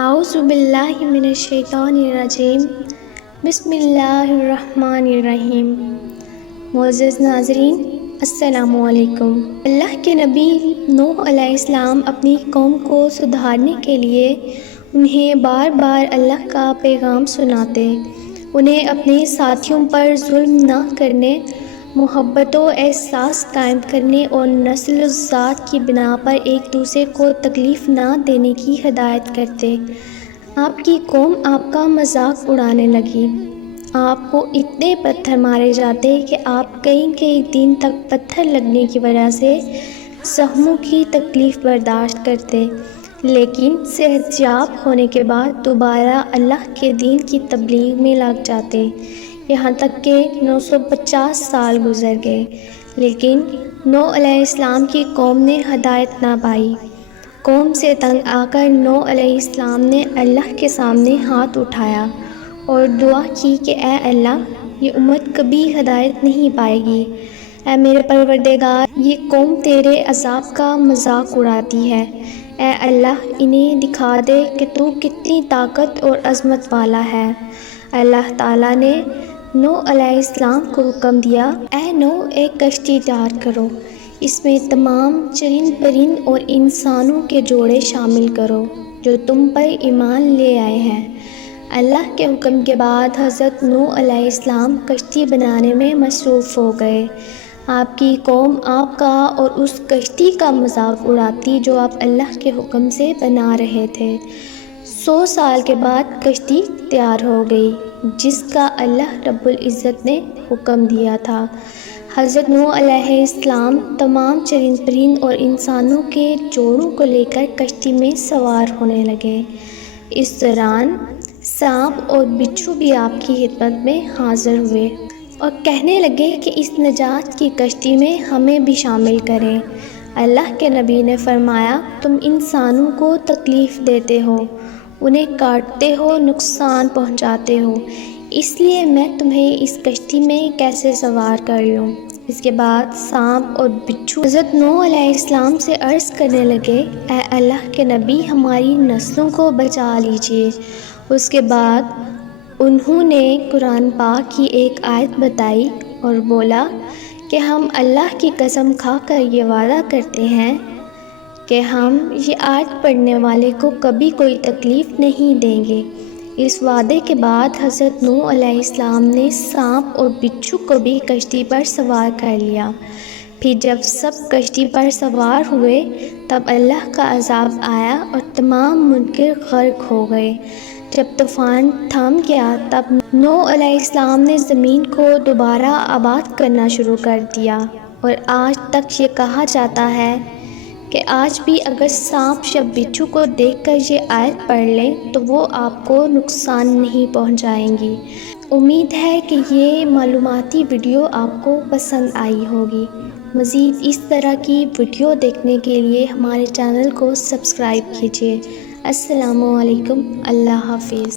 اعوذ باللہ من الشیطان الرجیم بسم اللہ الرحمن الرحیم۔ معزز ناظرین السلام علیکم۔ اللہ کے نبی نوح علیہ السلام اپنی قوم کو سدھارنے کے لیے انہیں بار بار اللہ کا پیغام سناتے، انہیں اپنے ساتھیوں پر ظلم نہ کرنے، محبت و احساس قائم کرنے اور نسل و ذات کی بنا پر ایک دوسرے کو تکلیف نہ دینے کی ہدایت کرتے۔ آپ کی قوم آپ کا مذاق اڑانے لگی، آپ کو اتنے پتھر مارے جاتے کہ آپ کئی دن تک پتھر لگنے کی وجہ سے زخموں کی تکلیف برداشت کرتے، لیکن صحت یاب ہونے کے بعد دوبارہ اللہ کے دین کی تبلیغ میں لگ جاتے، یہاں تک کہ 950 سال گزر گئے، لیکن نوح علیہ السلام کی قوم نے ہدایت نہ پائی۔ قوم سے تنگ آ کر نوح علیہ السلام نے اللہ کے سامنے ہاتھ اٹھایا اور دعا کی کہ اے اللہ، یہ امت کبھی ہدایت نہیں پائے گی۔ اے میرے پروردگار، یہ قوم تیرے عذاب کا مذاق اڑاتی ہے، اے اللہ انہیں دکھا دے کہ تو کتنی طاقت اور عظمت والا ہے۔ اللہ تعالیٰ نے نوح علیہ السلام کو حکم دیا، اے نوح ایک کشتی تیار کرو، اس میں تمام چرند پرند اور انسانوں کے جوڑے شامل کرو جو تم پر ایمان لے آئے ہیں۔ اللہ کے حکم کے بعد حضرت نوح علیہ السلام کشتی بنانے میں مصروف ہو گئے۔ آپ کی قوم آپ کا اور اس کشتی کا مذاق اڑاتی جو آپ اللہ کے حکم سے بنا رہے تھے۔ 100 سال کے بعد کشتی تیار ہو گئی جس کا اللہ رب العزت نے حکم دیا تھا۔ حضرت نوح علیہ السلام تمام چرند پرند اور انسانوں کے جوڑوں کو لے کر کشتی میں سوار ہونے لگے۔ اس دوران سانپ اور بچھو بھی آپ کی خدمت میں حاضر ہوئے اور کہنے لگے کہ اس نجات کی کشتی میں ہمیں بھی شامل کریں۔ اللہ کے نبی نے فرمایا، تم انسانوں کو تکلیف دیتے ہو، انہیں کاٹتے ہو، نقصان پہنچاتے ہو، اس لیے میں تمہیں اس کشتی میں کیسے سوار کر لوں؟ اس کے بعد سانپ اور بچھو حضرت نوح علیہ السلام سے عرض کرنے لگے، اے اللہ کے نبی ہماری نسلوں کو بچا لیجئے۔ اس کے بعد انہوں نے قرآن پاک کی ایک آیت بتائی اور بولا کہ ہم اللہ کی قسم کھا کر یہ وعدہ کرتے ہیں کہ ہم یہ آیت پڑھنے والے کو کبھی کوئی تکلیف نہیں دیں گے۔ اس وعدے کے بعد حضرت نوح علیہ السلام نے سانپ اور بچھو کو بھی کشتی پر سوار کر لیا۔ پھر جب سب کشتی پر سوار ہوئے تب اللہ کا عذاب آیا اور تمام منکر غرق ہو گئے۔ جب طوفان تھم گیا تب نوح علیہ السلام نے زمین کو دوبارہ آباد کرنا شروع کر دیا، اور آج تک یہ کہا جاتا ہے کہ آج بھی اگر سانپ یا بچھو کو دیکھ کر یہ آیت پڑھ لیں تو وہ آپ کو نقصان نہیں پہنچائیں گی۔ امید ہے کہ یہ معلوماتی ویڈیو آپ کو پسند آئی ہوگی۔ مزید اس طرح کی ویڈیو دیکھنے کے لیے ہمارے چینل کو سبسکرائب کیجیے۔ السلام علیکم، اللہ حافظ۔